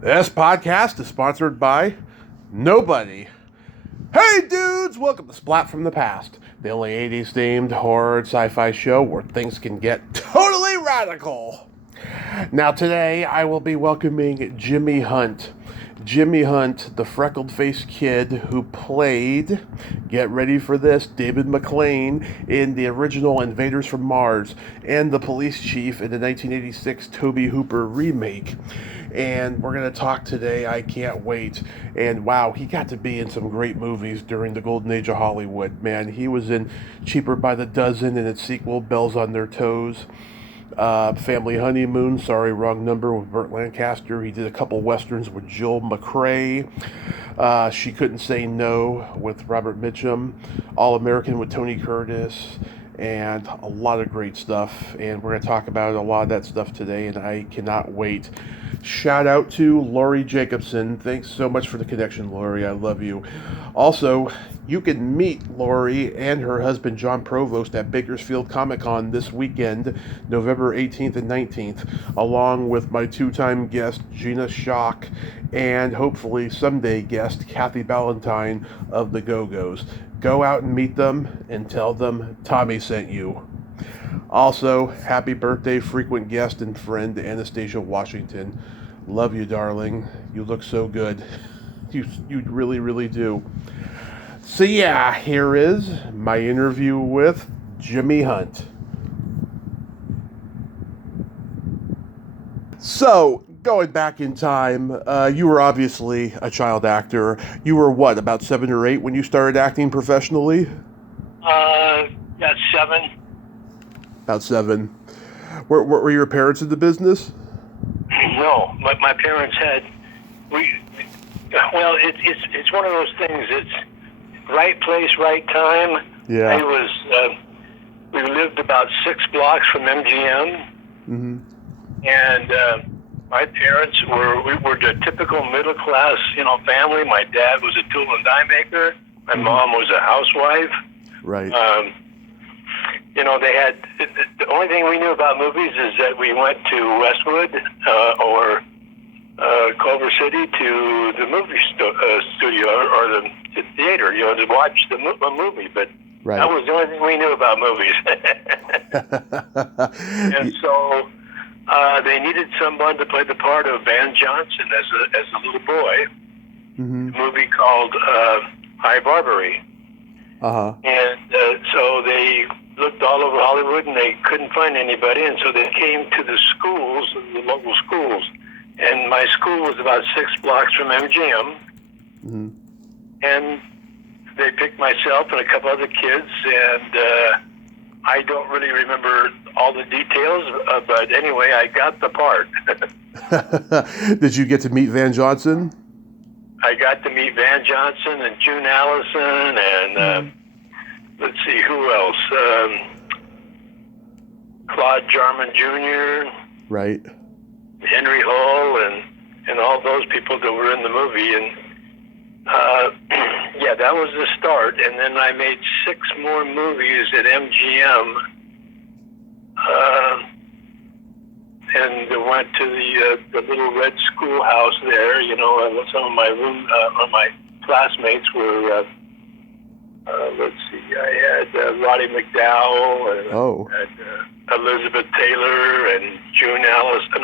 This podcast is sponsored by nobody. Hey dudes, welcome to Splat from the Past, the only 80s themed horror sci-fi show where things can get totally radical. Now today I will be welcoming Jimmy Hunt. Jimmy Hunt, the freckled-faced kid who played, get ready for this, David MacLean in the original Invaders from Mars and the police chief in the 1986 Tobe Hooper remake. And we're going to talk today. I can't wait. And wow, he got to be in some great movies during the golden age of Hollywood. Man, he was in Cheaper by the Dozen and its sequel, Bells on Their Toes. Family Honeymoon, sorry, wrong number, with Burt Lancaster. He did a couple westerns with Jill McCrae. She Couldn't Say No with Robert Mitchum. All American with Tony Curtis. And a lot of great stuff. And we're going to talk about a lot of that stuff today, and I cannot wait. Shout out to Lori Jacobson. Thanks so much for the connection, Lori. I love you. Also, you can meet Lori and her husband, John Provost, at Bakersfield Comic-Con this weekend, November 18th and 19th, along with my two-time guest, Gina Schock, and hopefully someday guest, Kathy Ballantyne of the Go-Go's. Go out and meet them and tell them Tommy sent you. Also, happy birthday, frequent guest and friend, Anastasia Washington. Love you, darling. You look so good. You really, really do. So yeah, here is my interview with Jimmy Hunt. So, going back in time, you were obviously a child actor. You were what, about 7 or 8 when you started acting professionally? Yeah, 7. About 7. Were your parents in the business? No, my parents had. Well, it's one of those things. It's right place, right time. Yeah. We lived about 6 blocks from MGM, Mm-hmm. and my parents we were the typical middle class, family. My dad was a tool and die maker. My mom was a housewife. Right. They had, the only thing we knew about movies is that we went to Westwood or Culver City to the movie studio or the theater, to watch a movie. But Right. that was the only thing we knew about movies. And so they needed someone to play the part of Van Johnson as a little boy. Mm-hmm. A movie called High Barbary. Uh-huh. And so they looked all over Hollywood and they couldn't find anybody, and so they came to the schools, the local schools. And my school was about 6 blocks from MGM. Mm-hmm. And they picked myself and a couple other kids, and I don't really remember all the details, but anyway, I got the part. Did you get to meet Van Johnson? I got to meet Van Johnson and June Allison and let's see, who else? Claude Jarman Jr. Right. Henry Hull and all those people that were in the movie. And yeah, that was the start. And then I made 6 more movies at MGM. And went to the little red schoolhouse there. Some of my classmates were, let's see, I had Roddy McDowell and had, Elizabeth Taylor and June Allison.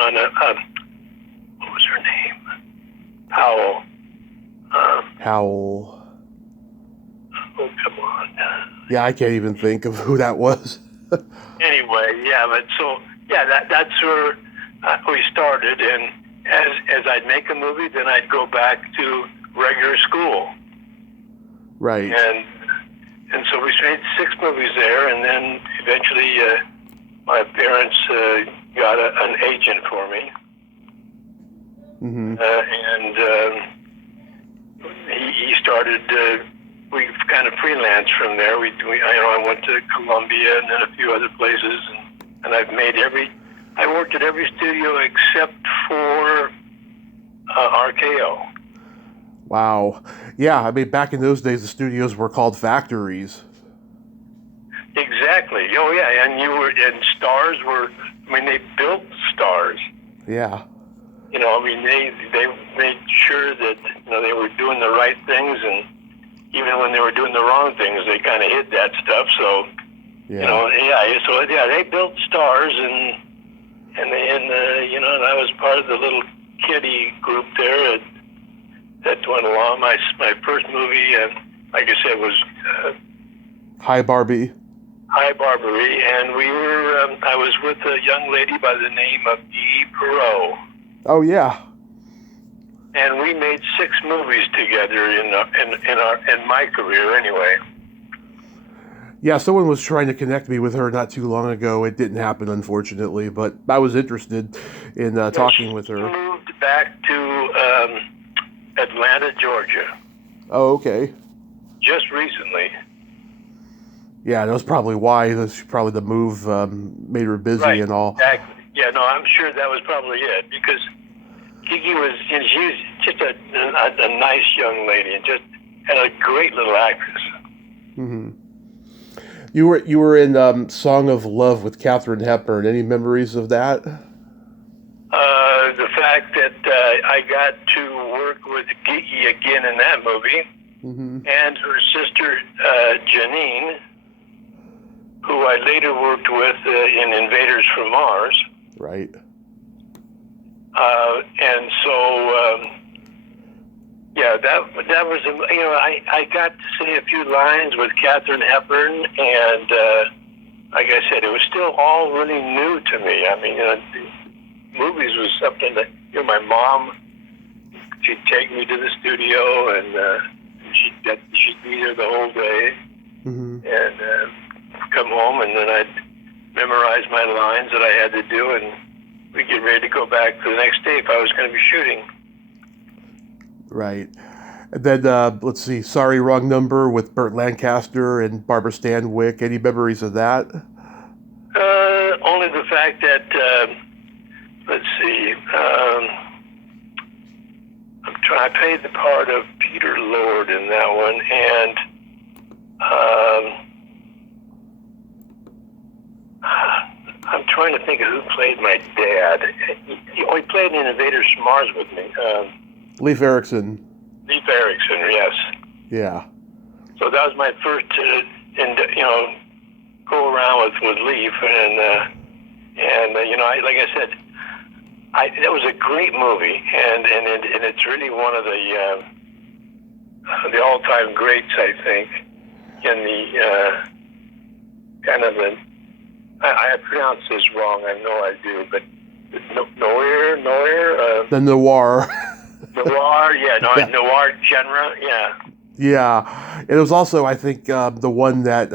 What was her name? Powell. Howell. Oh, come on. Yeah, I can't even think of who that was. Anyway, yeah, but so, yeah, that's where we started, and as I'd make a movie, then I'd go back to regular school. Right. And so we made 6 movies there, and then eventually my parents got an agent for me. Mm-hmm. And he started, we kind of freelanced from there. I went to Columbia and then a few other places, and I worked at every studio except for RKO. Wow. Yeah, I mean, back in those days, the studios were called factories. Exactly. Oh, yeah, and stars were, they built stars. Yeah. you know, I mean, they made sure that, you know, they were doing the right things, and even when they were doing the wrong things, they kind of hid that stuff. So, Yeah. you know, they built stars, and you know, and I was part of the little kiddie group there that went along. My first movie, like I said, was Hi, Barbie. Hi, Barbary, and I was with a young lady by the name of Dee Perot. Oh, yeah. And we made 6 movies together in my career, anyway. Yeah, someone was trying to connect me with her not too long ago. It didn't happen, unfortunately, but I was interested in talking with her. She moved back to Atlanta, Georgia. Oh, okay. Just recently. Yeah, that was probably why. Probably the move made her busy Right, and all. Exactly. Yeah, no, I'm sure that was probably it, because Kiki was, you know, she was just a nice young lady and just and a great little actress. Mm-hmm. You were in Song of Love with Katharine Hepburn. Any memories of that? The fact that I got to work with Kiki again in that movie, mm-hmm. and her sister Janine, who I later worked with in Invaders from Mars. Right. And so, yeah, that was, you know, I got to say a few lines with Katharine Hepburn, and like I said, it was still all really new to me. I mean, you know, movies was something that, you know, my mom, she'd take me to the studio, and she'd be there the whole day, mm-hmm. and come home, and then I'd memorize my lines that I had to do, and we'd get ready to go back for the next day if I was going to be shooting. Right. And then, let's see, Sorry, Wrong Number with Burt Lancaster and Barbara Stanwyck. Any memories of that? Only the fact that, let's see, I played the part of Peter Lord in that one, and I'm trying to think of who played my dad. He played in Invaders from Mars with me. Leif Erikson. Leif Erikson, yes. Yeah. So that was my first, you know, go around with Leif, and you know, like I said, that was a great movie, and it's really one of the all-time greats, I think, in the kind of the. I pronounce this wrong, I know I do, but noir. The noir. Noir, yeah, Yeah. Noir genre, yeah. Yeah, and it was also, I think, the one that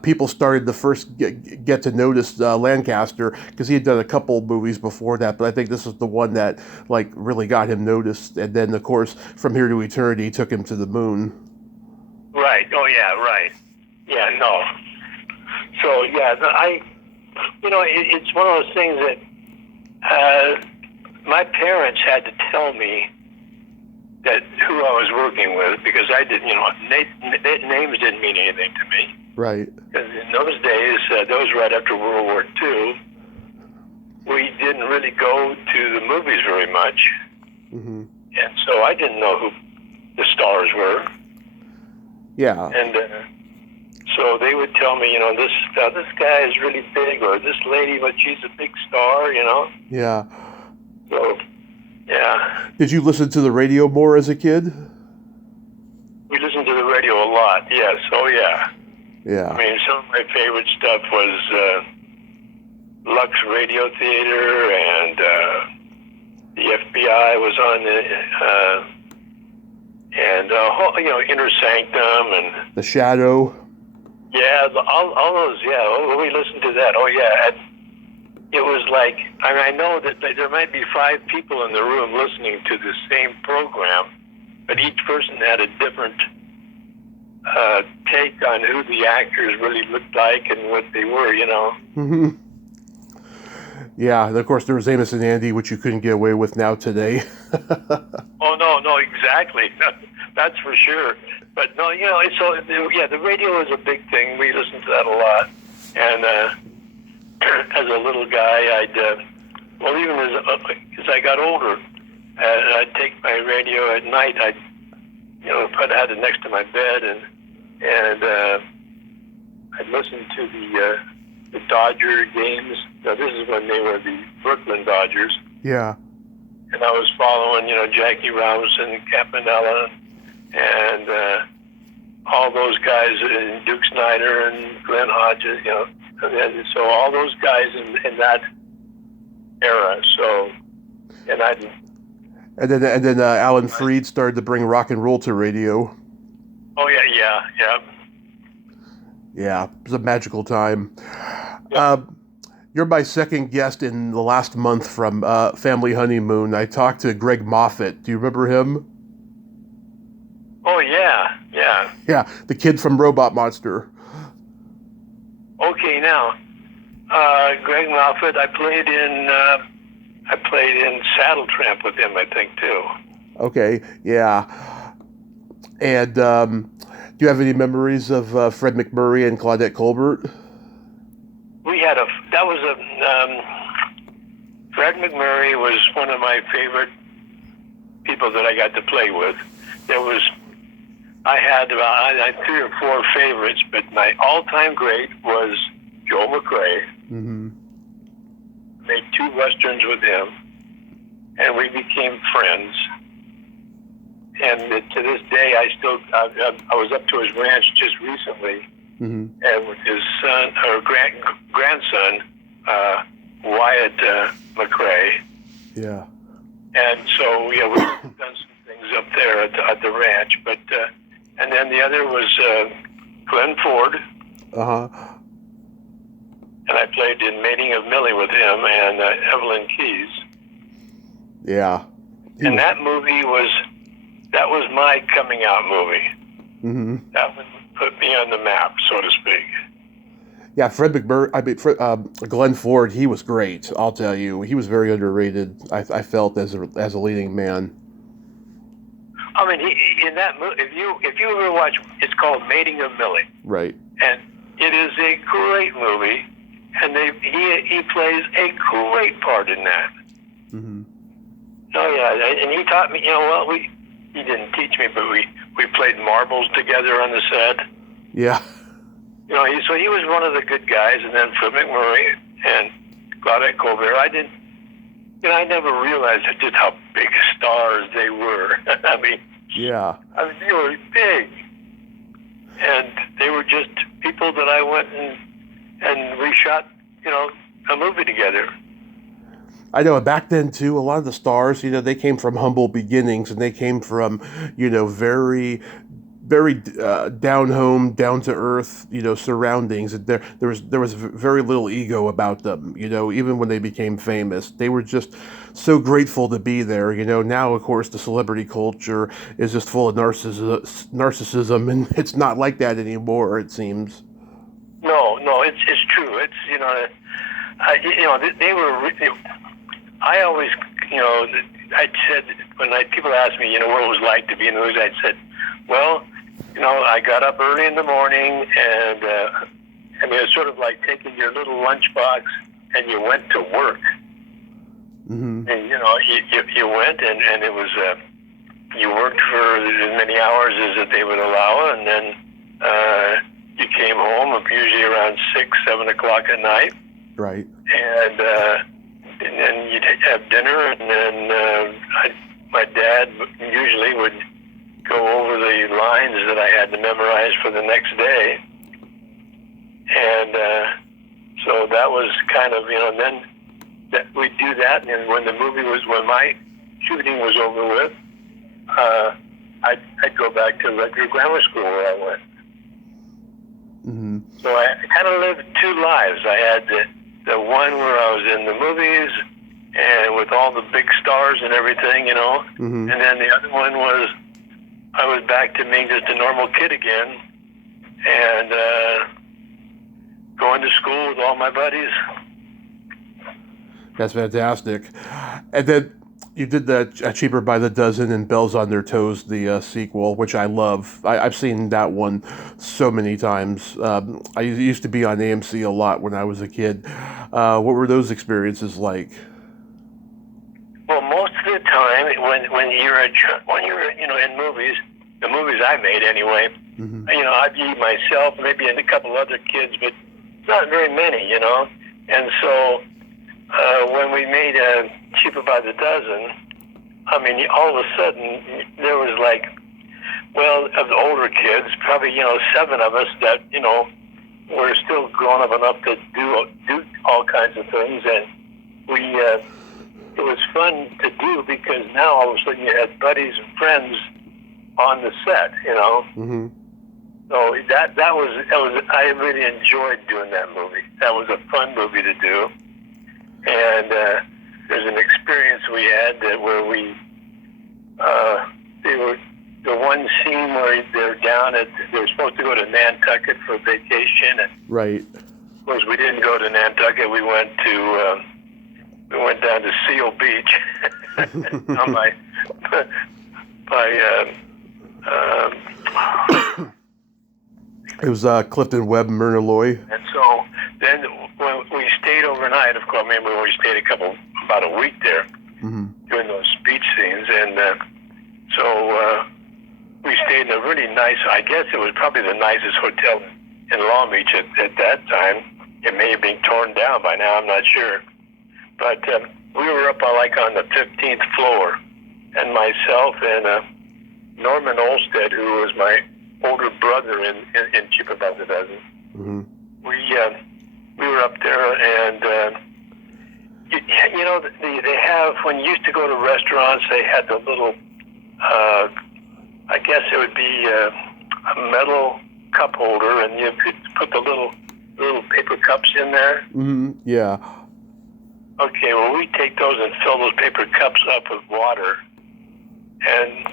people started to first get to notice Lancaster, because he had done a couple movies before that, but I think this was the one that like really got him noticed, and then of course From Here to Eternity took him to the moon. Right. Oh yeah. Right. Yeah. No. So yeah, you know, it's one of those things that my parents had to tell me that who I was working with, because I didn't, you know, names didn't mean anything to me. Right. Because in those days, that was right after World War II, we didn't really go to the movies very much. Mm-hmm. And so I didn't know who the stars were. Yeah. And so they would tell me, you know, this guy is really big, or this lady, but she's a big star, you know. Yeah. So, yeah. Did you listen to the radio more as a kid? We listened to the radio a lot, yes. Oh, yeah. Yeah. I mean, some of my favorite stuff was Lux Radio Theater, and the FBI was on you know, Inner Sanctum, and The Shadow. yeah, all those. Yeah, we listened to that. Oh, yeah. And it was like, I mean, I know that there might be 5 people in the room listening to the same program, but each person had a different take on who the actors really looked like and what they were, you know. Mm-hmm. Yeah, and of course there was Amos and Andy, which you couldn't get away with now today. Oh, no, exactly. That's for sure. But no, you know, so yeah, the radio is a big thing. We listened to that a lot. And as a little guy, I'd Well, even as I got older, I'd take my radio at night. I'd had it next to my bed, and I'd listen to the Dodger games. Now, this is when they were the Brooklyn Dodgers. Yeah. And I was following, Jackie Robinson, Campanella, and all those guys, Duke Snider and Glenn Hodges, and so all those guys in that era. So, and then Alan Freed started to bring rock and roll to radio. Oh yeah. Yeah, it was a magical time. Yeah. You're my second guest in the last month from Family Honeymoon. I talked to Greg Moffat. Do you remember him? Oh, yeah. Yeah, the kid from Robot Monster. Okay, now, Greg Moffat, I played in Saddle Tramp with him, I think, too. Okay, yeah. And do you have any memories of Fred MacMurray and Claudette Colbert? Fred MacMurray was one of my favorite people that I got to play with. I had 3 or 4 favorites, but my all-time great was Joe McRae. Mm-hmm. Made 2 westerns with him, and we became friends. And to this day, I was up to his ranch just recently, mm-hmm. and with his son or grandson, Wyatt McRae. Yeah. And so we've done some things up there at the ranch, but and then the other was Glenn Ford. Uh-huh. And I played in Mating of Millie with him and Evelyn Keyes. Yeah. And that movie was my coming out movie. Mm-hmm. That would put me on the map, so to speak. Yeah, Fred MacMurray, Glenn Ford, he was great, I'll tell you. He was very underrated, I felt, as a leading man. I mean, in that movie, if you ever watch, it's called Mating of Millie. Right. And it is a great movie, and he plays a great part in that. Mm-hmm. Oh yeah, and he taught me. He didn't teach me, but we played marbles together on the set. Yeah. So he was one of the good guys, and then Fred MacMurray and Claudette Colbert. I never realized just how big stars they were. Yeah. They were big, and they were just people that I went and we shot, a movie together. I know back then too, a lot of the stars, they came from humble beginnings, and they came from, very, very down home, down to earth, surroundings. And there was very little ego about them. Even when they became famous, they were just so grateful to be there. Now of course the celebrity culture is just full of narcissism, and it's not like that anymore. It seems. No, it's true. It's they were. I always, I said when people asked me, what it was like to be in the movies, I said, well, I got up early in the morning, and it's sort of like taking your little lunchbox and you went to work. Mm-hmm. And you went, and it was you worked for as many hours as that they would allow, and then you came home usually around 6-7 o'clock at night. Right. And then you'd have dinner, and then my dad usually would go over the lines that I had to memorize for the next day. And so that was kind of, and then we'd do that, and when my shooting was over with, I'd go back to Redwood Grammar School where I went. Mm-hmm. So I kind of lived 2 lives. I had the one where I was in the movies and with all the big stars and everything, Mm-hmm. and then the other one was I was back to being just a normal kid again, and going to school with all my buddies. That's fantastic. And then you did the Cheaper by the Dozen and Bells on Their Toes, the sequel, which I love. I've seen that one so many times. I used to be on AMC a lot when I was a kid. What were those experiences like? when you're in movies, the movies I made anyway. Mm-hmm. I'd be myself, maybe and a couple other kids, but not very many, And so when we made Cheaper by the Dozen, all of a sudden there was of the older kids, probably 7 of us that were still grown up enough to do all kinds of things, and we it was fun to do because now all of a sudden you had buddies and friends on the set, Mm-hmm. So that was I really enjoyed doing that movie. That was a fun movie to do, and there's an experience we had where we they were the one scene where they were supposed to go to Nantucket for vacation, and Right. of course we didn't go to Nantucket. We went down to Seal Beach on It was Clifton Webb Myrna Loy. And so then when we stayed overnight, of course, we stayed about a week there, Mm-hmm. doing those beach scenes, and so we stayed in a really nice, I guess it was probably the nicest hotel in Long Beach at that time. It may have been torn down by now, I'm not sure. But we were up on the 15th floor, and myself and Norman Olstead, who was my older brother in Cheaper by the Dozen. Mm-hmm. We were up there, and they have, when you used to go to restaurants, they had the little, I guess it would be a metal cup holder, and you could put the little paper cups in there. Mm-hmm. Yeah. Okay, well, we take those and fill those paper cups up with water and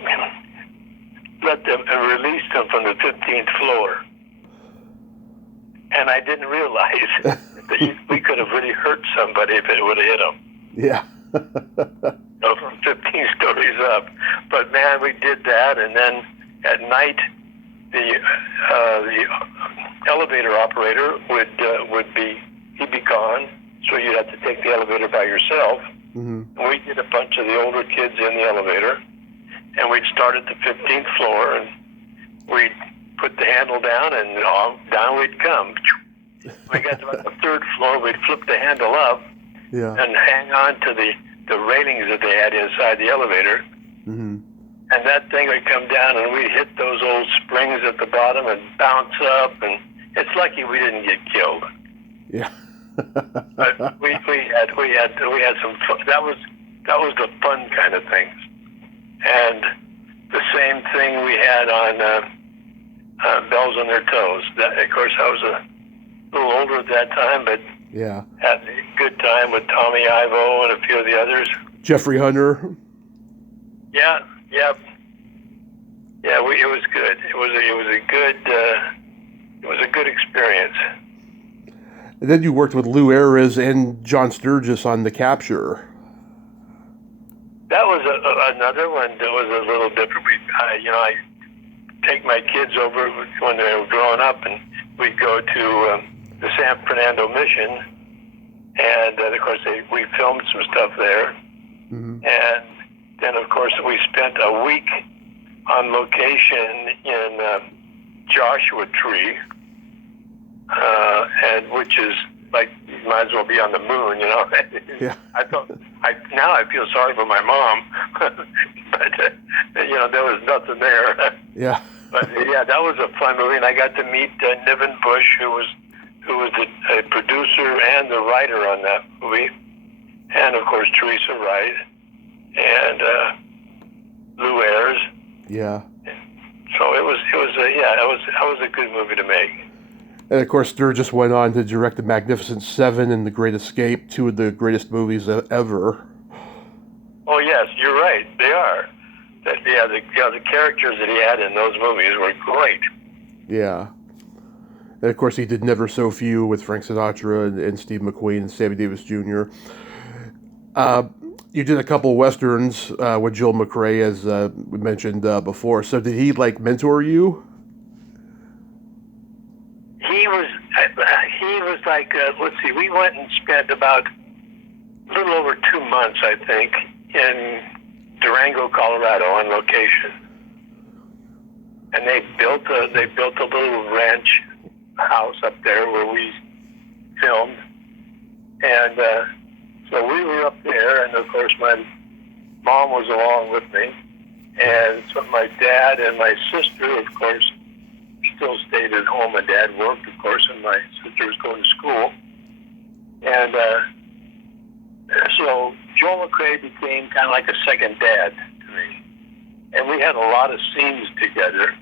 let them and release them from the 15th floor. And I didn't realize that we could have really hurt somebody if it would have hit them. Yeah. From 15 stories up. But man, we did that, and then at night, the elevator operator would be gone, so you'd have to take the elevator by yourself. Mm-hmm. And we did a bunch of the older kids in the elevator, and we'd start at the 15th floor, and we'd put the handle down, and down we'd come. We got to the 3rd floor, we'd flip the handle up, Yeah. and hang on to the railings that they had inside the elevator. Mm-hmm. And that thing would come down, and we'd hit those old springs at the bottom and bounce up, and it's lucky we didn't get killed. Yeah. But we had some fun. That was the fun kind of things. And the same thing we had on Bells on Their Toes. Of course, I was a little older at that time, but Yeah. had a good time with Tommy Ivo and a few of the others. Jeffrey Hunter. Yeah. It was good. It was a good experience. And then you worked with Lou Ayres and John Sturgis on The Capture. That was another one that was a little different. I take my kids over when they were growing up, and we'd go to the San Fernando Mission, and of course we filmed some stuff there. Mm-hmm. And then of course we spent a week on location in Joshua Tree, and which is like you might as well be on the moon, Yeah. Now I feel sorry for my mom, but there was nothing there. Yeah. But yeah, that was a fun movie, and I got to meet Niven Bush, who was the producer and the writer on that movie, and of course Teresa Wright and Lou Ayres. Yeah. So it was a good movie to make. And of course, Sturgis went on to direct The Magnificent Seven and The Great Escape, 2 of the greatest movies ever. Oh yes, you're right. They are. The characters that he had in those movies were great. Yeah. And of course, he did Never So Few with Frank Sinatra and Steve McQueen and Sammy Davis Jr. You did a couple westerns with Joel McRae, as we mentioned before. So did he mentor you? He was like, let's see, we went and spent about a little over 2 months, I think, in Durango, Colorado, on location, and they built a little ranch house up there where we filmed, and so we were up there, and of course my mom was along with me, and so my dad and my sister, of course, still stayed at home. My dad worked, of course, and my sister was going to school, and so Joel McRae became kind of like a second dad to me, and we had a lot of scenes together,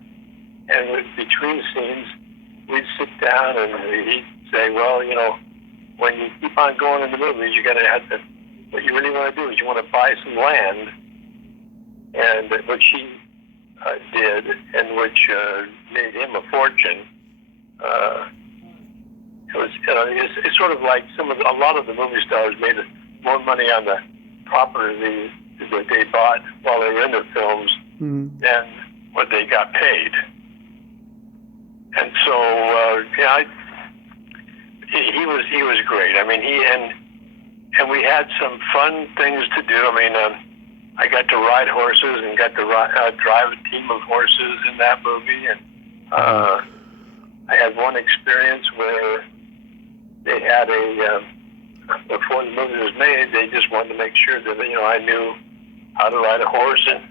and between scenes, we'd sit down and he'd say, well, you know, when you keep on going in the movies, you're going to have to, what you really want to do is you want to buy some land, and which he did, and which made him a fortune. It's sort of like a lot of the movie stars made more money on the property that they bought while they were in the films than what they got paid. And so, he was great. I mean, and we had some fun things to do. I mean, I got to ride horses and got to drive a team of horses in that movie. And I had one experience where they had before the movie was made, they just wanted to make sure that, you know, I knew how to ride a horse and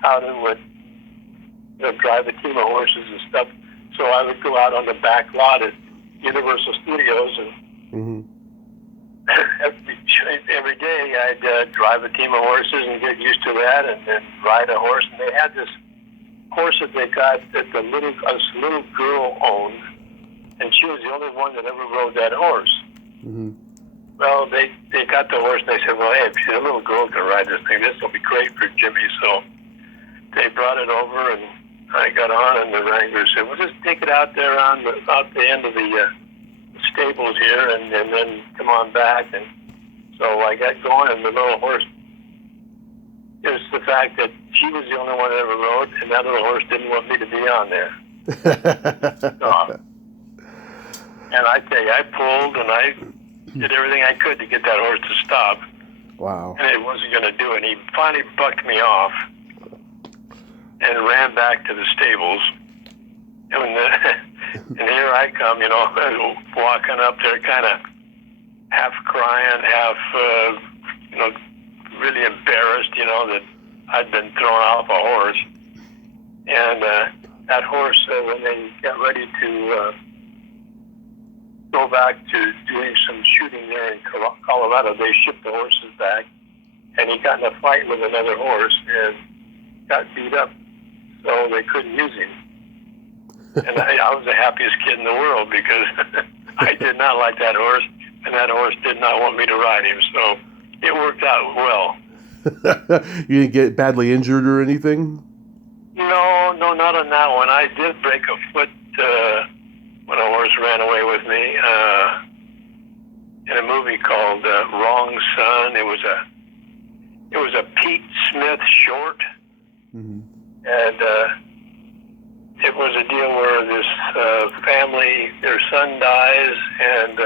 how to drive a team of horses and stuff. So I would go out on the back lot at Universal Studios, and every day I'd drive a team of horses and get used to that, and then ride a horse. And they had this horse that they got that a little girl owned, and she was the only one that ever rode that horse. Mm-hmm. Well, they got the horse, and they said, well, hey, if a little girl can ride this thing, this will be great for Jimmy. So they brought it over, and I got on, and the wrangler said, well, just take it out there on about the end of the stables here, and then come on back. And so I got going, and the little horse, it was the fact that she was the only one that ever rode, and that little horse didn't want me to be on there. And I tell you, I pulled, and I did everything I could to get that horse to stop. Wow. And it wasn't going to do it. And he finally bucked me off and ran back to the stables. And here I come, you know, walking up there kind of half crying, half, really embarrassed, you know, that I'd been thrown off a horse. And that horse, when they got ready to go back to doing some shooting there in Colorado, they shipped the horses back, and he got in a fight with another horse and got beat up, so they couldn't use him. And I was the happiest kid in the world because I did not like that horse, and that horse did not want me to ride him, so it worked out well. You didn't get badly injured or anything? No, not on that one. I did break a foot when a horse ran away with me in a movie called Wrong Son. It was a Pete Smith short, and it was a deal where this family, their son dies, and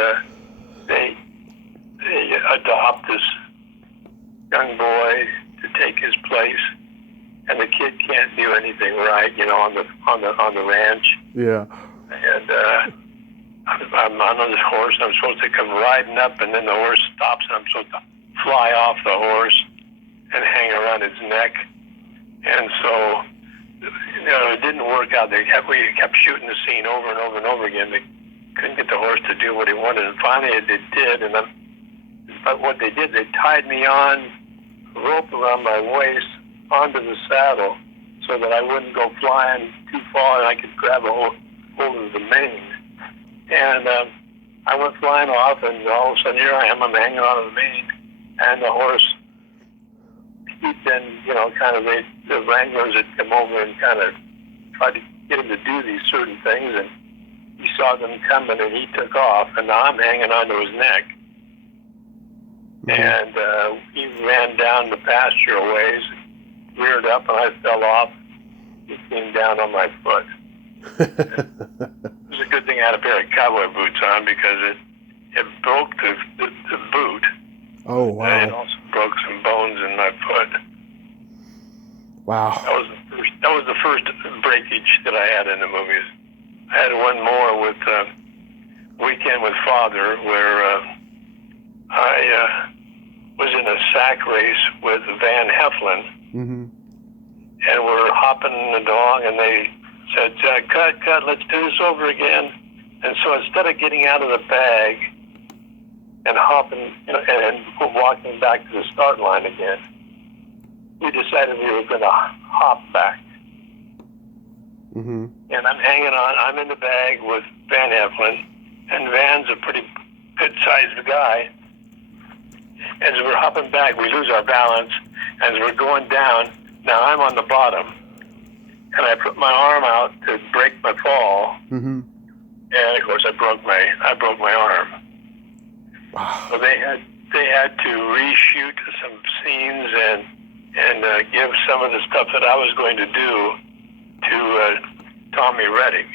they adopt this young boy to take his place, and the kid can't do anything right, you know, on the ranch. Yeah. And I'm on this horse, and I'm supposed to come riding up, and then the horse stops, and I'm supposed to fly off the horse and hang around its neck. And so, you know, it didn't work out. We kept shooting the scene over and over and over again. They couldn't get the horse to do what he wanted, and finally it did. But what they did, they tied me on a rope around my waist onto the saddle so that I wouldn't go flying too far, and I could grab a hold of the mane. And I went flying off, and all of a sudden here I am, I'm hanging on to the mane, and the horse, he'd been, you know, kind of the wranglers had come over and kind of tried to get him to do these certain things, and he saw them coming, and he took off, and now I'm hanging onto his neck. And he ran down the pasture a ways, reared up, and I fell off. He came down on my foot. It was a good thing I had a pair of cowboy boots on because it broke the boot. Oh, wow. And it also broke some bones in my foot. Wow. That was the first breakage that I had in the movies. I had one more with Weekend with Father, where I was in a sack race with Van Heflin, Mm-hmm. and we're hopping along, and they said, cut, let's do this over again. And so instead of getting out of the bag and hopping, and walking back to the start line again, we decided we were going to hop back. Mm-hmm. And I'm hanging on. I'm in the bag with Van Heflin, and Van's a pretty good-sized guy. As we're hopping back, we lose our balance. As we're going down, now I'm on the bottom, and I put my arm out to break my fall, Mm-hmm. and of course I broke my arm. Wow. So they had to reshoot some scenes and give some of the stuff that I was going to do to Tommy Reddick.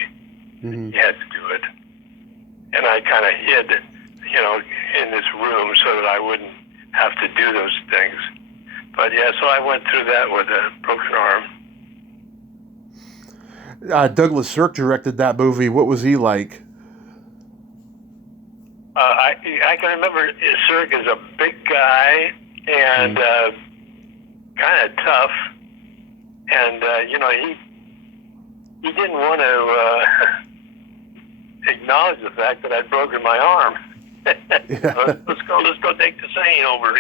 Mm-hmm. He had to do it, and I kind of hid, in this room so that I wouldn't have to do those things. But yeah, so I went through that with a broken arm. Douglas Sirk directed that movie. What was he like? I can remember Sirk is a big guy and kind of tough, and he didn't want to acknowledge the fact that I'd broken my arm. Yeah. let's go take the saying over,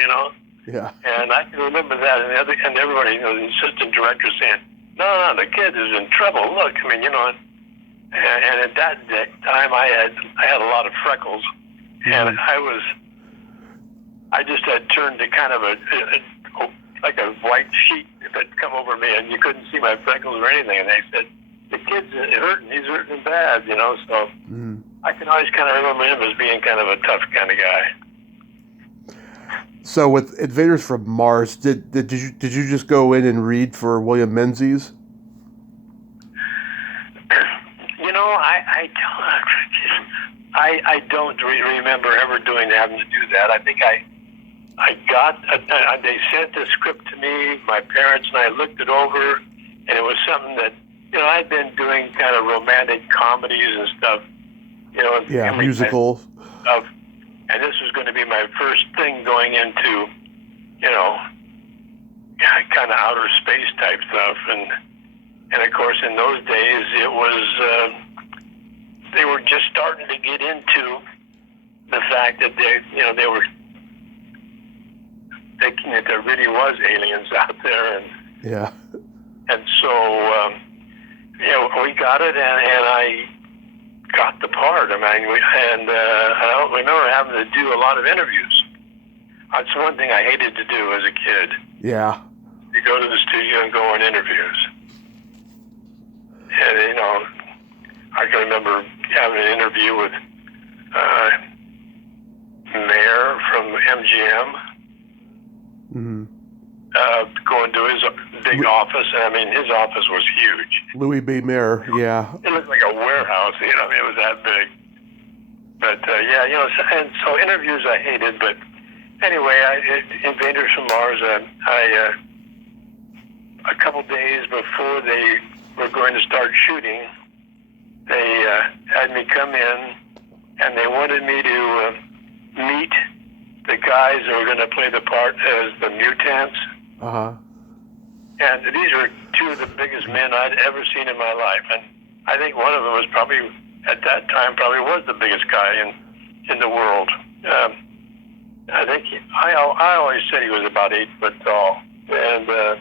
Yeah. And I can remember that, and everybody, the assistant director saying, no, the kid is in trouble. Look, and at that time I had a lot of freckles, and I just had turned to kind of like a white sheet that had come over me, and you couldn't see my freckles or anything. And they said, the kid's hurting. He's hurting bad, So I can always kind of remember him as being kind of a tough kind of guy. So with Invaders from Mars, did you just go in and read for William Menzies? I don't remember ever having to do that. I think I got they sent the script to me. My parents and I looked it over, and it was something that I'd been doing kind of romantic comedies and stuff. Musicals. Stuff. And this was going to be my first thing going into, kind of outer space type stuff. And of course, in those days, it was, they were just starting to get into the fact that they were thinking that there really was aliens out there. And so, we got it, and I got the part. I don't remember having to do a lot of interviews. That's one thing I hated to do as a kid. Yeah. You go to the studio and go on interviews. And, I can remember having an interview with Mayor from MGM. Mm-hmm. Going to his big office. His office was huge. Louis B. Mayer, yeah. It looked like a warehouse, it was that big. But, and so interviews I hated, but anyway, Invaders from Mars, a couple days before they were going to start shooting, they had me come in, and they wanted me to meet the guys who were going to play the part as the mutants. Uh-huh. And these were two of the biggest men I'd ever seen in my life. And I think one of them was probably, at that time, was the biggest guy in the world. I think I always said he was about 8 foot tall. And a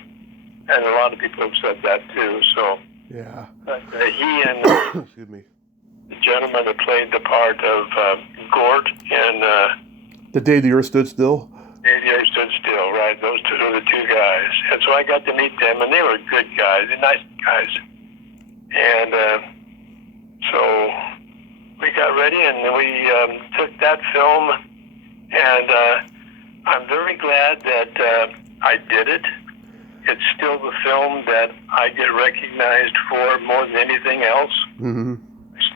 lot of people have said that too. So yeah. He and excuse me, the gentleman that played the part of Gort in The Day the Earth Stood Still. The Earth Stood Still, right? Those two are the two guys. And so I got to meet them, and they were good guys, nice guys. And so we got ready, and we took that film, and I'm very glad that I did it. It's still the film that I get recognized for more than anything else. Mm-hmm.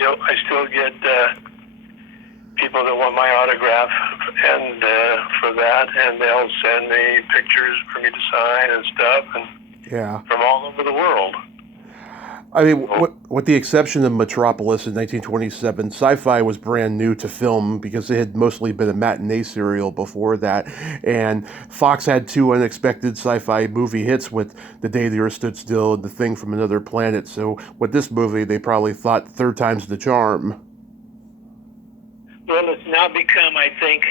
I still get people that want my autograph and for that, and they'll send me pictures for me to sign and stuff. And Yeah. from all over the world. I mean, with the exception of Metropolis in 1927, Sci-Fi was brand new to film because it had mostly been a matinee serial before that. And Fox had two unexpected sci-fi movie hits with The Day the Earth Stood Still and The Thing from Another Planet. So with this movie, they probably thought third time's the charm. Well, it's now become, I think,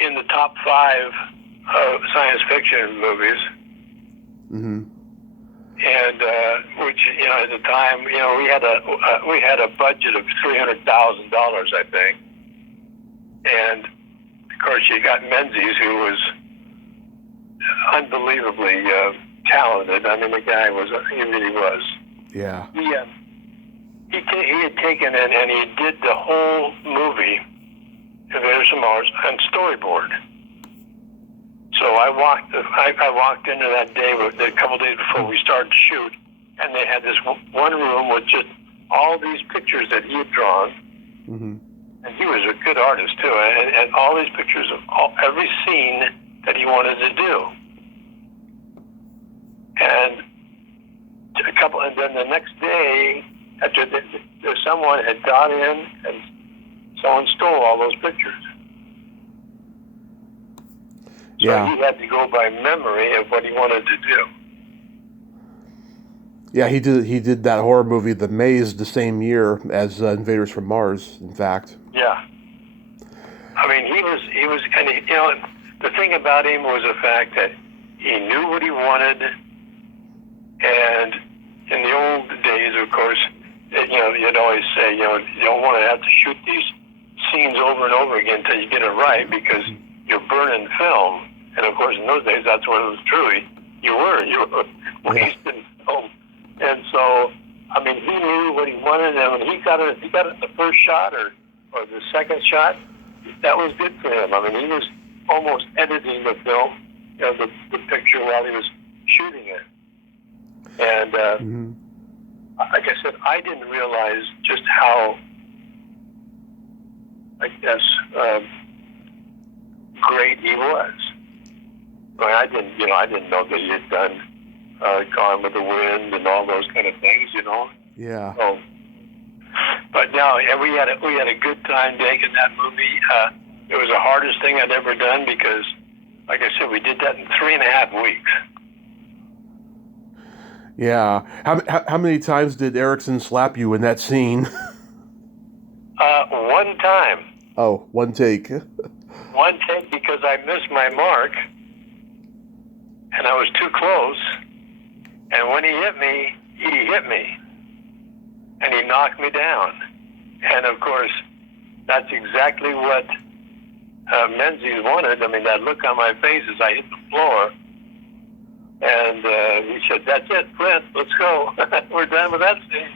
in the top 5 science fiction movies. Mm-hmm. And which, at the time, we had a budget of $300,000, I think. And of course, you got Menzies, who was unbelievably talented. I mean, the guy he really was. Yeah. He had taken it and he did the whole movie, Invaders from Mars, on storyboard. So I walked into that day, a couple days before we started to shoot, and they had this one room with just all these pictures that he had drawn. Mm-hmm. And he was a good artist too, and all these pictures of every scene that he wanted to do. And and then the next day, after someone had got in and someone stole all those pictures. So Yeah. he had to go by memory of what he wanted to do. Yeah, he did that horror movie, The Maze, the same year as Invaders from Mars, in fact. Yeah. I mean, he was kind of, the thing about him was the fact that he knew what he wanted, and in the old days, of course, you'd always say, you don't want to have to shoot these scenes over and over again until you get it right, because you're burning film. And of course, in those days, that's what it was true. You were wasting film. And so, I mean, he knew what he wanted, and when he got it in the first shot or the second shot, that was good for him. I mean, he was almost editing the film, the picture while he was shooting it. And like I said, I didn't realize just how, I guess, great he was. I didn't know that he had done Gone with the Wind and all those kind of things, Yeah. So, but no, and we had a good time making that movie. It was the hardest thing I'd ever done because, like I said, we did that in 3.5 weeks. Yeah. How many times did Erickson slap you in that scene? One time. Oh, one take. One take because I missed my mark, and I was too close. And when he hit me, and he knocked me down. And of course, that's exactly what Menzies wanted. I mean, that look on my face as I hit the floor. And he said, "That's it, Flint, let's go. We're done with that scene."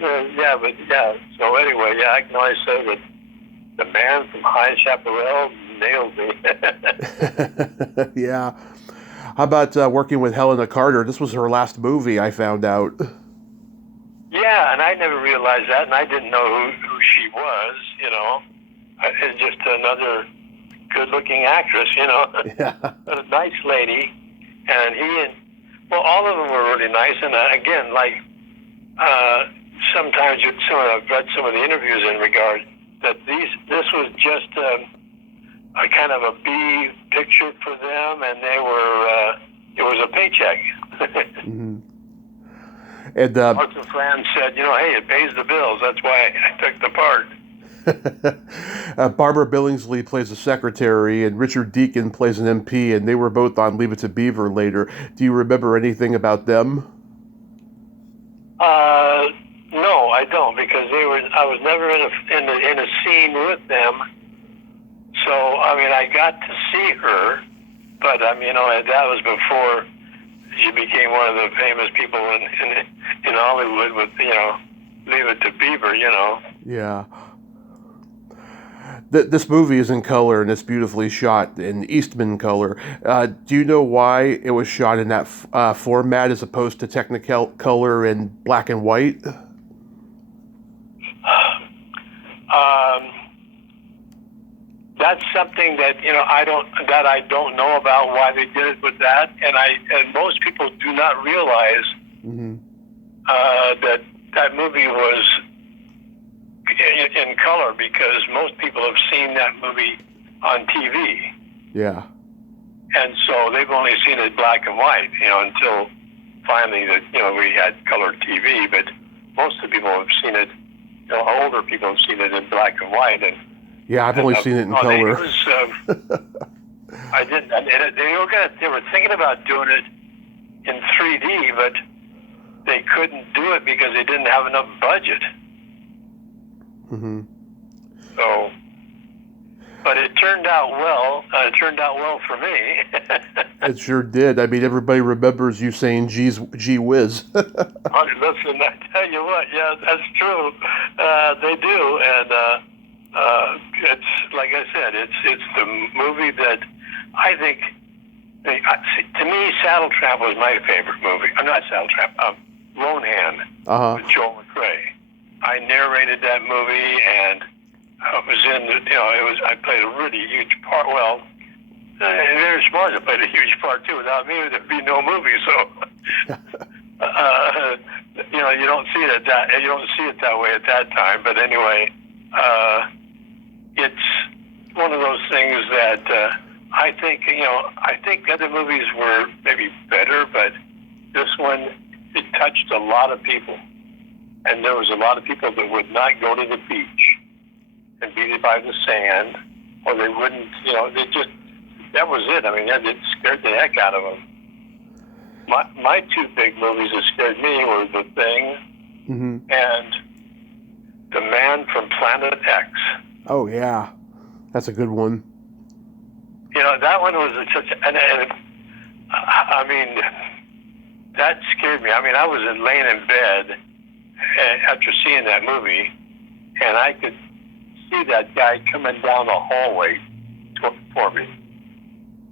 So anyway, I can always say that the man from High Chaparral nailed me. Yeah. How about working with Helena Carter? This was her last movie, I found out. Yeah, and I never realized that, and I didn't know who she was, It's just another good-looking actress, Yeah. A nice lady. And all of them were really nice. And again, like, sometimes I've read some of the interviews in regard that this was just a kind of a B picture for them, and they were, it was a paycheck. Mm-hmm. And Martin Franz said, hey, it pays the bills. That's why I took the part. Barbara Billingsley plays a secretary, and Richard Deacon plays an MP, and they were both on Leave It to Beaver later. Do you remember anything about them? No, I don't, because I was never in a scene with them. So I mean, I got to see her, but that was before she became one of the famous people in Hollywood with Leave It to Beaver. Yeah. This movie is in color, and it's beautifully shot in Eastman color. Do you know why it was shot in that format as opposed to Technicolor in black and white? That's something that I don't know about why they did it with that, and most people do not realize that movie was in color, because most people have seen that movie on TV. Yeah. And so they've only seen it black and white, until finally we had color TV. But most of the people have seen it, older people have seen it in black and white. And yeah, I've only seen it in color. I didn't. They were thinking about doing it in 3D, but they couldn't do it because they didn't have enough budget. So, but it turned out well. It turned out well for me. It sure did. I mean, everybody remembers you saying "gee whiz." Listen, I tell you what. Yeah, that's true. They do, and it's like I said. It's the movie that I think. To me, Saddle Trap was my favorite movie. Not Saddle Trap. Lone Hand with Joel McCrea. I narrated that movie, and I was I played a really huge part. Well, Invaders from Mars played a huge part too. Without me, there'd be no movie. So, you don't see it that way at that time. But anyway, it's one of those things that I think the other movies were maybe better, but this one, it touched a lot of people. And there was a lot of people that would not go to the beach and be by the sand, or they wouldn't, that was it. I mean, it scared the heck out of them. My two big movies that scared me were The Thing and The Man from Planet X. Oh, yeah. That's a good one. That one was and I mean, that scared me. I mean, I was laying in bed after seeing that movie, and I could see that guy coming down the hallway for me,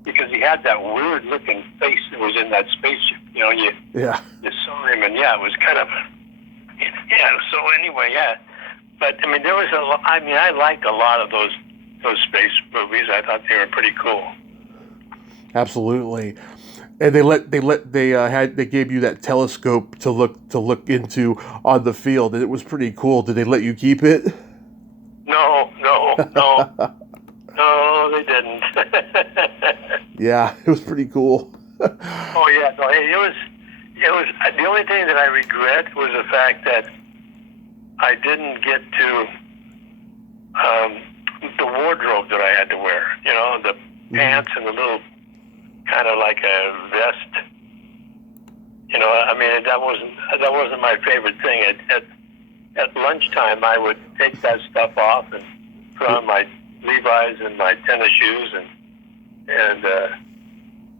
because he had that weird looking face that was in that spaceship. You saw him, and it was kind of, so anyway, but I mean, there was I liked a lot of those space movies. I thought they were pretty cool. Absolutely. And they gave you that telescope to look into on the field, and it was pretty cool. Did they let you keep it? No, they didn't. Yeah, it was pretty cool. Oh yeah, no, it was. The only thing that I regret was the fact that I didn't get to the wardrobe that I had to wear. The pants and the little kind of like a vest. I mean, that wasn't my favorite thing. At lunchtime, I would take that stuff off and put on my Levi's and my tennis shoes and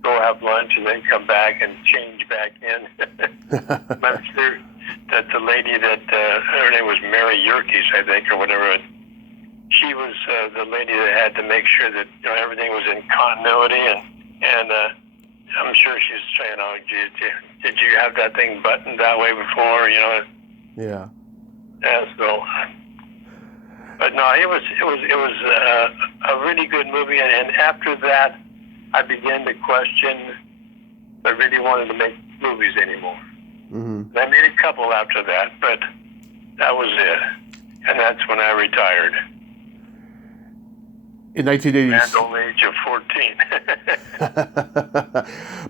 go have lunch, and then come back and change back in. I'm sure that the lady that her name was Mary Yerkes, I think, or whatever. She was the lady that had to make sure that everything was in continuity, and I'm sure she's saying, "Oh, did you have that thing buttoned that way before?" Yeah. Yeah. So, but no, it was a really good movie, and after that, I began to question if I really wanted to make movies anymore. And I made a couple after that, but that was it, and that's when I retired. In 1986, at the age of 14.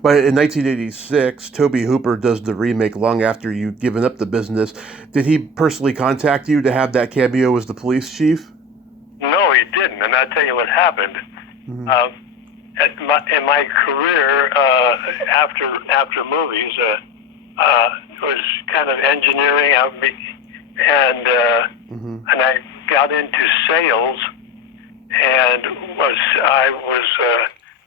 But in 1986, Tobe Hooper does the remake long after you'd given up the business. Did he personally contact you to have that cameo as the police chief? No, he didn't, and I'll tell you what happened. In my career, after movies, it was kind of engineering, and I got into sales. And I was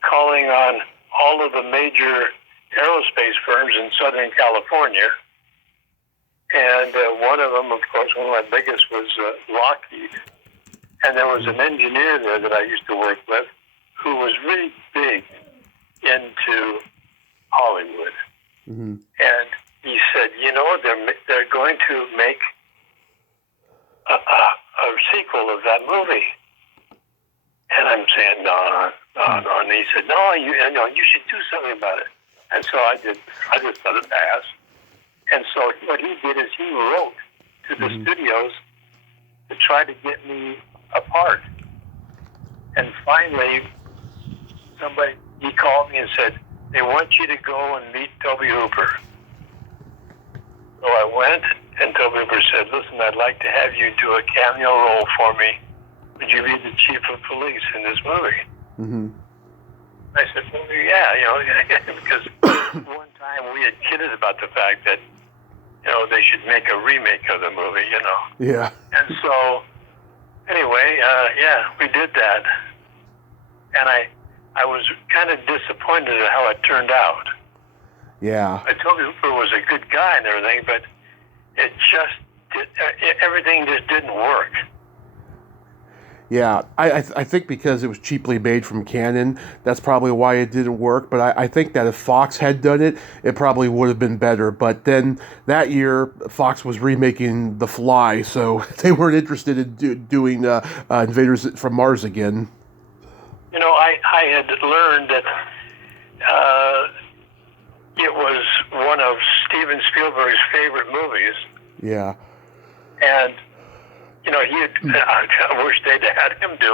calling on all of the major aerospace firms in Southern California, and one of them, of course, one of my biggest was Lockheed. And there was an engineer there that I used to work with who was really big into Hollywood. And he said, they're going to make a sequel of that movie. And I'm saying, no. And he said, no, you should do something about it. And so I did. I just let it pass. And so what he did is he wrote to the studios to try to get me a part. And finally, he called me and said, they want you to go and meet Tobe Hooper. So I went, and Tobe Hooper said, listen, I'd like to have you do a cameo role for me. Would you be the chief of police in this movie? Mm-hmm. I said, well, yeah, because one time we had kidded about the fact that, they should make a remake of the movie, Yeah. And so, anyway, we did that. And I was kind of disappointed at how it turned out. Yeah. Tobe Hooper was a good guy and everything, but everything just didn't work. Yeah, I think because it was cheaply made from Canon, that's probably why it didn't work. But I think that if Fox had done it, it probably would have been better. But then that year, Fox was remaking The Fly, so they weren't interested in doing Invaders from Mars again. I had learned that it was one of Steven Spielberg's favorite movies. Yeah. And I wish they'd had him do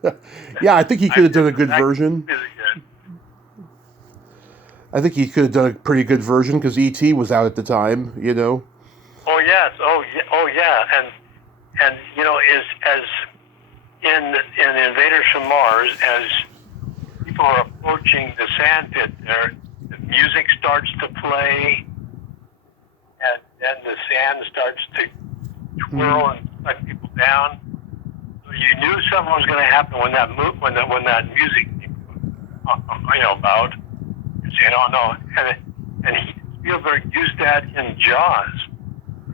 it. Yeah, I think he could have done a good version. Really good. I think he could have done a pretty good version because E.T. was out at the time, Oh yes, oh yeah, and as in Invaders from Mars, as people are approaching the sandpit there, the music starts to play. And then the sand starts to twirl and suck people down. So you knew something was going to happen when that music came about. You're saying, oh no, and Spielberg used that in Jaws.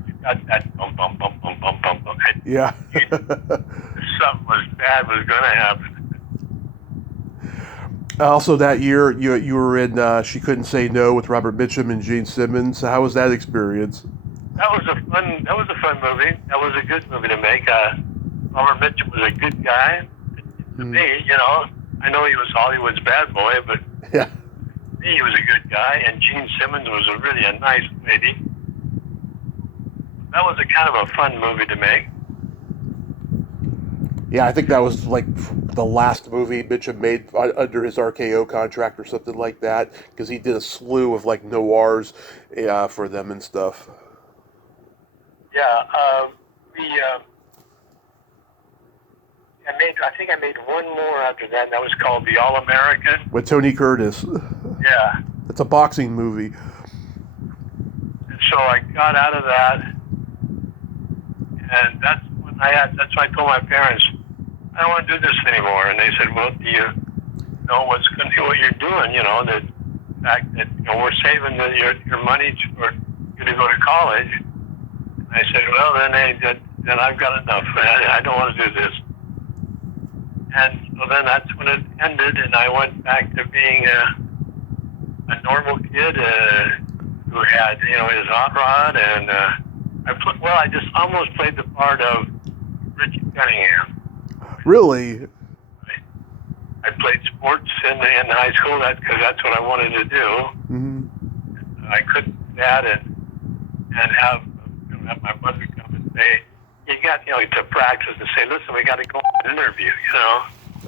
You got that bum bum bum bum bum bum bum. Yeah. Something bad was going to happen. Also, that year you were in She Couldn't Say No with Robert Mitchum and Gene Simmons. So how was that experience? That was a fun movie. That was a good movie to make. Robert Mitchum was a good guy. To me, I know he was Hollywood's bad boy, but yeah, to me he was a good guy. And Gene Simmons was really a nice lady. That was a kind of a fun movie to make. Yeah, I think that was like the last movie Mitchum made under his RKO contract or something like that, because he did a slew of like noirs for them and stuff. Yeah, I think I made one more after that, and that was called The All-American. With Tony Curtis. Yeah. It's a boxing movie. And so I got out of that, and that's when I told my parents, I don't want to do this anymore. And they said, well, do you know what you're doing? The fact that we're saving your money for you to go to college. And I said, well, then I've got enough. I don't want to do this. And so then that's when it ended, and I went back to being a normal kid who had his hot rod, and I just almost played the part of Richie Cunningham. Really? I played sports in high school because that's what I wanted to do. Mm-hmm. I couldn't do that and have my mother come and say, you got to practice and say, listen, we got to go on an interview,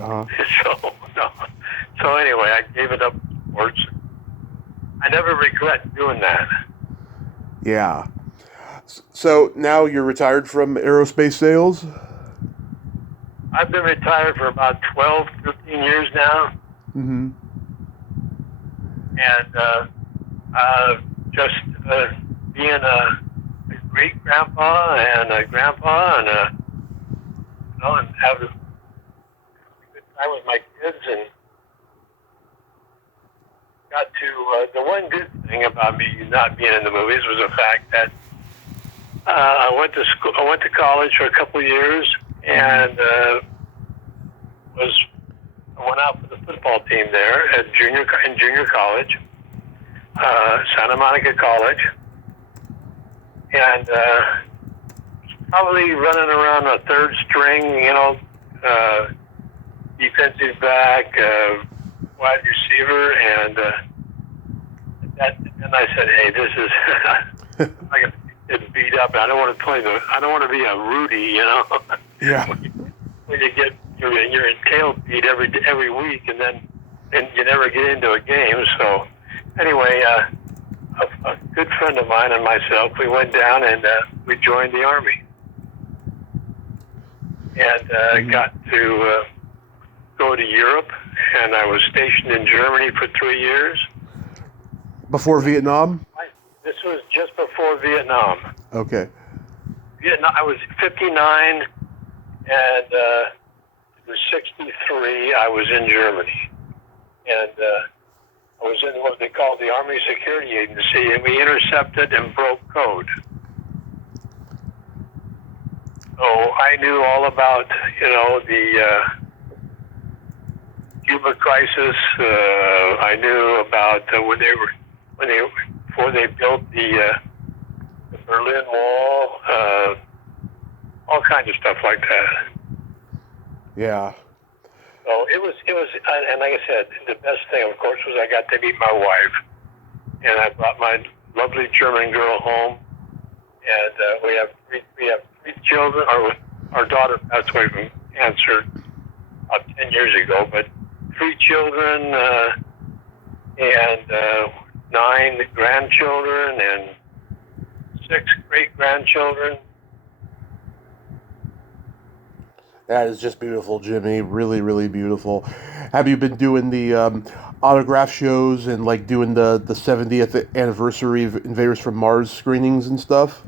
Uh-huh. So anyway, I gave it up to sports. I never regret doing that. Yeah. So now you're retired from aerospace sales? I've been retired for about 12, 15 years now. Mm-hmm. And just being a great grandpa and a grandpa and and have a good time with my kids, and got to the one good thing about me not being in the movies was the fact that I went to college for a couple of years, and I went out for the football team there at junior college, Santa Monica College, and probably running around a third string, defensive back, wide receiver, and I said, hey, this is I get beat up. I don't want to play I don't want to be a Rudy, you know. Yeah. When you get your tail beat every week, and you never get into a game. So anyway, a good friend of mine and myself, we went down and we joined the Army, and got to go to Europe, and I was stationed in Germany for 3 years. Before Vietnam? This was just before Vietnam. Okay. Vietnam, I was 59, and it was 63. I was in Germany, and I was in what they called the Army Security Agency, and we intercepted and broke code. So I knew all about, the Cuba crisis. I knew about before they built the Berlin Wall, all kinds of stuff like that. Yeah. So it was, and like I said, the best thing, of course, was I got to meet my wife, and I brought my lovely German girl home, and we have three children. Our daughter passed away from cancer about 10 years ago, but 3 children and 9 grandchildren and 6 great-grandchildren. That is just beautiful, Jimmy. Really, really beautiful. Have you been doing the autograph shows and like doing the 70th anniversary of Invaders from Mars screenings and stuff?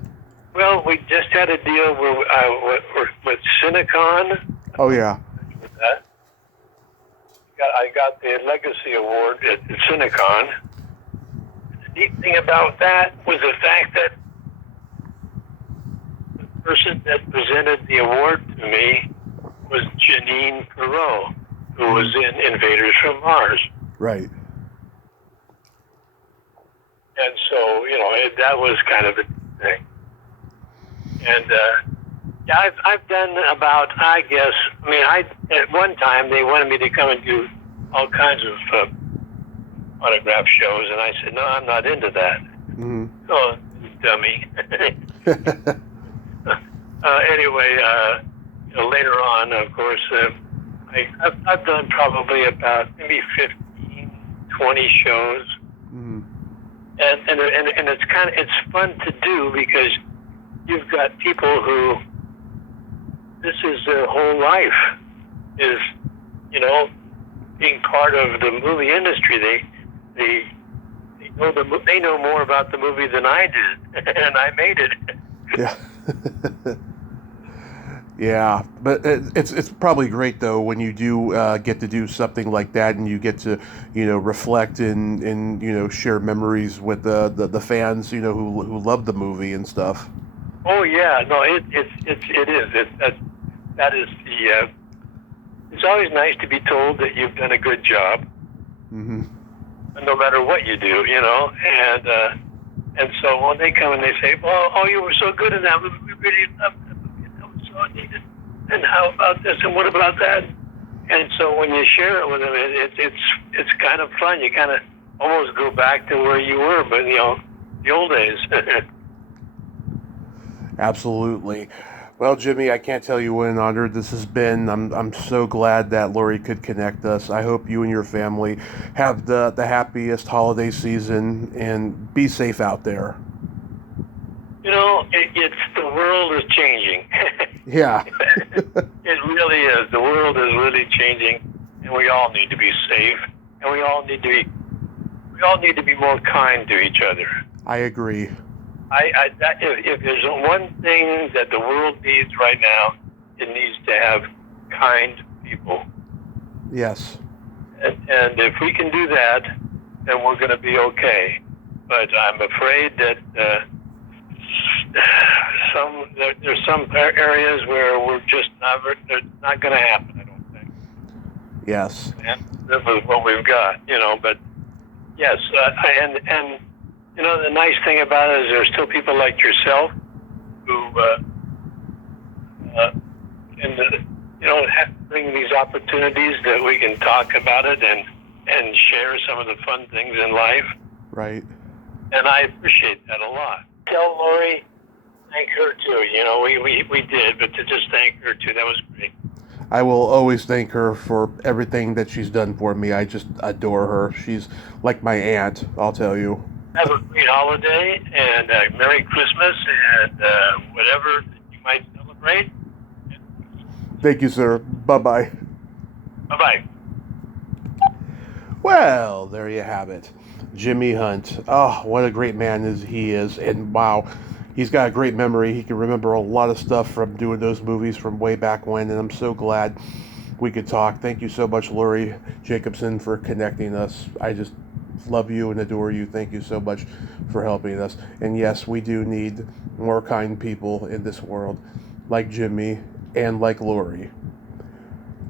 Well, we just had a deal with Cinecon. Oh yeah. With that, I got the Legacy Award at Cinecon. The neat thing about that was the fact that the person that presented the award to me was Janine Perot, who was in Invaders from Mars. Right. And so, that was kind of a thing. And yeah, I've done about, at one time they wanted me to come and do all kinds of autograph shows, and I said, no, I'm not into that. Mm-hmm. Oh, dummy. Anyway, later on, of course, I've done probably about maybe 15, 20 shows. Mm-hmm. And it's fun to do because you've got people who this is their whole life is, being part of the movie industry. They know more about the movie than I did, and I made it. Yeah. Yeah, but it's probably great though when you do get to do something like that, and you get to reflect and share memories with the fans who love the movie and stuff. Oh yeah, no, it is. That is the. It's always nice to be told that you've done a good job, mm-hmm. no matter what you do, and so when they come and they say, "Oh, you were so good in that movie, we really loved it. That was so needed. And how about this? And what about that?" And so when you share it with them, it's kind of fun. You kind of almost go back to where you were, but the old days. Absolutely. Well, Jimmy, I can't tell you what an honor this has been. I'm so glad that Lori could connect us. I hope you and your family have the happiest holiday season, and be safe out there. It's the world is changing. Yeah. It really is. The world is really changing, and we all need to be safe, and we all need to be more kind to each other. I agree. If there's one thing that the world needs right now, it needs to have kind people. Yes. And if we can do that, then we're going to be okay. But I'm afraid that there's some areas where we're just not going to happen, I don't think. Yes. And this is what we've got, but yes, and the nice thing about it is there's still people like yourself who having these opportunities that we can talk about it and share some of the fun things in life. Right. And I appreciate that a lot. Tell Lori, thank her too. We did, but to just thank her too, that was great. I will always thank her for everything that she's done for me. I just adore her. She's like my aunt, I'll tell you. Have a great holiday and Merry Christmas and whatever you might celebrate. Thank you, sir. Bye-bye. Bye-bye. Well, there you have it. Jimmy Hunt. Oh, what a great man he is. And wow, he's got a great memory. He can remember a lot of stuff from doing those movies from way back when. And I'm so glad we could talk. Thank you so much, Lori Jacobson, for connecting us. I just love you and adore you. Thank you so much for helping us. And yes, we do need more kind people in this world, like Jimmy and like Lori.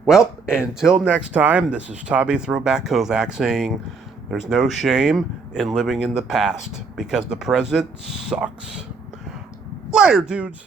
Well, until next time, this is Tobe Throwback Kovac saying there's no shame in living in the past because the present sucks. Later, dudes.